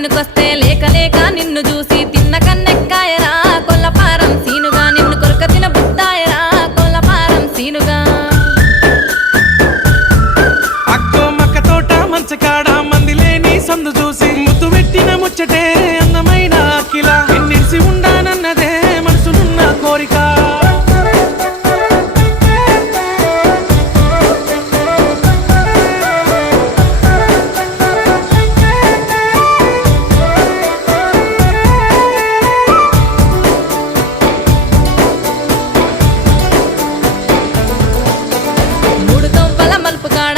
చేనుకొస్తే లేక లేక నిన్ను చూసి తిన్న కన్నెక్కాయరా కొల్లపారం సీనుగా నిన్ను కొరక తిన బుద్దాయరా కొల్లపారం సీనుగా అక్కో మక్క తోట మంచకాడ మంది లేని సందు చూసి ముద్దు పెట్టిన ముచ్చటే అందమైన అఖిల ఎన్నిసి ఉండానన్నదే మనసునున్న కోరిక మూడు తొవ్వల మలుపు కాడ